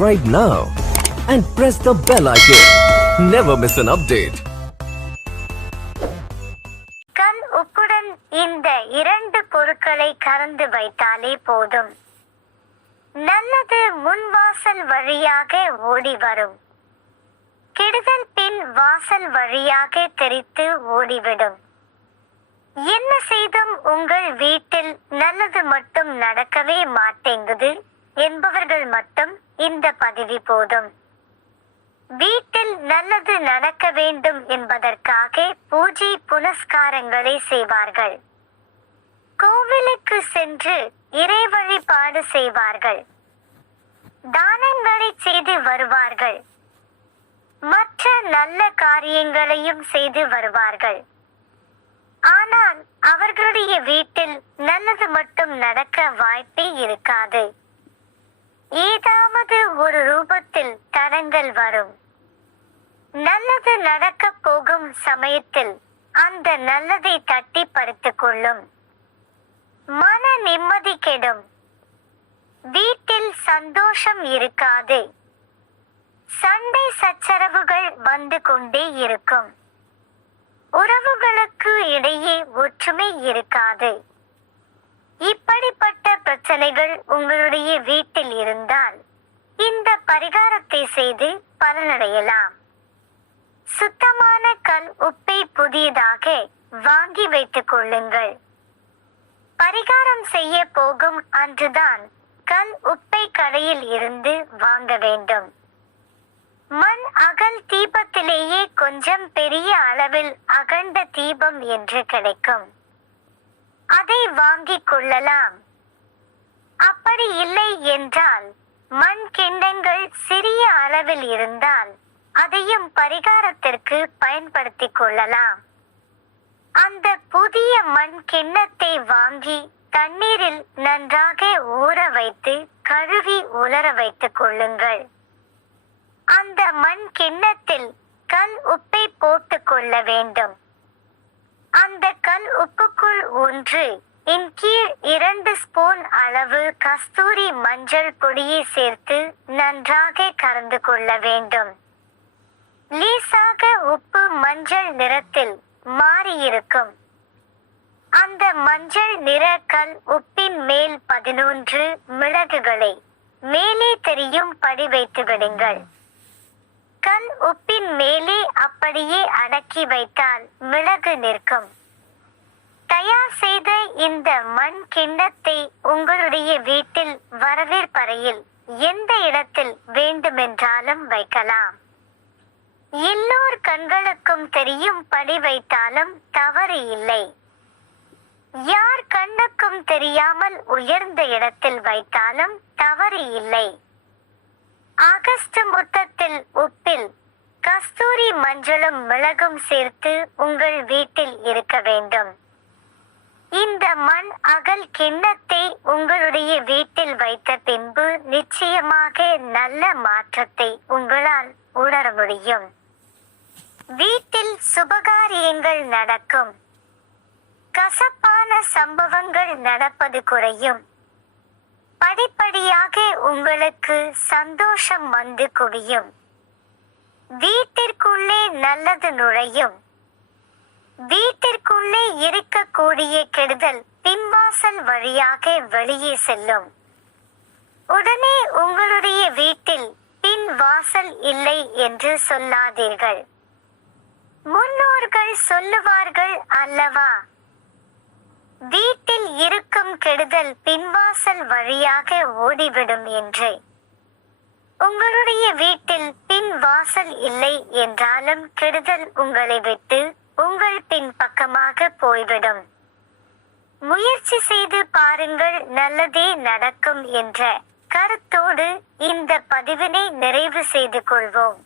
Subscribe now and press the bell icon. Never miss an update. கல் உப்புடன் இந்த இரண்டு பொருட்களை கலந்து வைத்தாலே போதும். நல்லது முன்வாசல் வழியாக ஓடி வரும். கெடுதல் பின் வாசல் வழியாக தெரித்து ஓடிவிடும். என்ன செய்தும் உங்கள் வீட்டில் நல்லது மட்டும் நடக்கவே மாட்டேங்குது என்பவர்கள் மட்டும் இந்த பதிவு போதும். வீட்டில் நல்லது நடக்க வேண்டும் என்பதற்காக பூஜை புனஸ்காரங்களை செய்வார்கள். கோவிலுக்கு சென்று இறை வழிபாடு செய்வார்கள். தானங்களை செய்து வருவார்கள். மற்ற நல்ல காரியங்களையும் செய்து வருவார்கள். ஆனால் அவர்களுடைய வீட்டில் நல்லது மட்டும் நடக்க வாய்ப்பே இருக்காது. ஏதாவது ஒரு ரூபத்தில் தடங்கள் வரும். நல்லது நடக்க போகும் சமயத்தில் அந்த நல்லதை தட்டி பறித்துக் கொள்ளும். மன நிம்மதி கெடும். வீட்டில் சந்தோஷம் இருக்காது. சண்டை சச்சரவுகள் வந்து கொண்டே இருக்கும். உறவுகளுக்கு இடையே ஒற்றுமை இருக்காது. இப்படிப்பட்ட பிரச்சனைகள் உங்களுடைய வீட்டில் இருந்தால் இந்த பரிகாரத்தை செய்து பலனடையலாம். சுத்தமான கல் உப்பை புதியதாக வாங்கி வைத்துக் கொள்ளுங்கள். பரிகாரம் செய்ய போகும் அன்றுதான் கல் உப்பை கடையில் இருந்து வாங்க வேண்டும். மண் அகல் தீபத்திலேயே கொஞ்சம் பெரிய அளவில் அகண்ட தீபம் என்று கிடைக்கும். அதை வாங்கிக் கொள்ளலாம். அப்படி இல்லை என்றால் மண் கிண்ணங்கள் சிறிய அளவில் இருந்தால் அதையும் பரிகாரத்திற்கு பயன்படுத்திக் கொள்ளலாம். அந்த புதிய மண் கிண்ணத்தை வாங்கி தண்ணீரில் நன்றாக ஊற வைத்து கழுவி உலர வைத்துக் கொள்ளுங்கள். அந்த மண் கிண்ணத்தில் கல் உப்பை போட்டுக் கொள்ள வேண்டும். அந்த கல் உப்புக்குள் 1 இன் கீழ் 2 ஸ்பூன் அளவு கஸ்தூரி மஞ்சள் பொடியை சேர்த்து நன்றாக கலந்து கொள்ள வேண்டும். லேசாக உப்பு மஞ்சள் நிறத்தில் மாறியிருக்கும். அந்த மஞ்சள் நிற கல் உப்பின் மேல் 11 மிளகுகளை மேலே தெரியும் படி வைத்து விடுங்கள். கல் உப்பின் மேலே அப்படியே அடக்கி வைத்தால் மிளகு நிற்கும். தயார் செய்த இந்த மண் கிண்ணத்தை உங்களுடைய வீட்டில் வரவேற்பறையில் எந்த இடத்தில் வேண்டுமென்றாலும் வைக்கலாம். எல்லோர் கண்களுக்கும் தெரியும் படி வைத்தாலும் தவறு இல்லை. யார் கண்ணுக்கும் தெரியாமல் உயர்ந்த இடத்தில் வைத்தாலும் தவறு இல்லை. ஆகஸ்ட் முத்தத்தில் உப்பில் கஸ்தூரி மஞ்சளும் மிளகும் சேர்த்து உங்கள் வீட்டில் இருக்க வேண்டும். இந்த மண் அகல் கிண்ணத்தை உங்களுடைய வீட்டில் வைத்த பின்பு நிச்சயமாக நல்ல மாற்றத்தை உங்களால் உணர முடியும். வீட்டில் சுபகாரியங்கள் நடக்கும். கசப்பான சம்பவங்கள் நடப்பது குறையும். படிப்படியாக உங்களுக்கு சந்தோஷம் வந்து குவியும். வீட்டிற்குள்ளே நல்லது நுழையும். வீட்டிற்குள்ளே இருக்கக்கூடிய கெடுதல் பின்வாசல் வழியாக வெளியே செல்லும். உடனே உங்களுடைய வீட்டில் பின் வாசல் இல்லை என்று சொல்லாதீர்கள். முன்னோர்கள் சொல்லுவார்கள் அல்லவா, வீட்டில் இருக்கும் கெடுதல் பின்வாசல் வழியாக ஓடிவிடும் என்று. உங்களுடைய வீட்டில் பின் வாசல் இல்லை என்றாலும் கெடுதல் உங்களை விட்டு உங்கள் பின் பக்கமாக போய்விடும். முயற்சி செய்து பாருங்கள், நல்லதே நடக்கும் என்ற கருத்தோடு இந்த பதிவினை நிறைவு செய்து கொள்வோம்.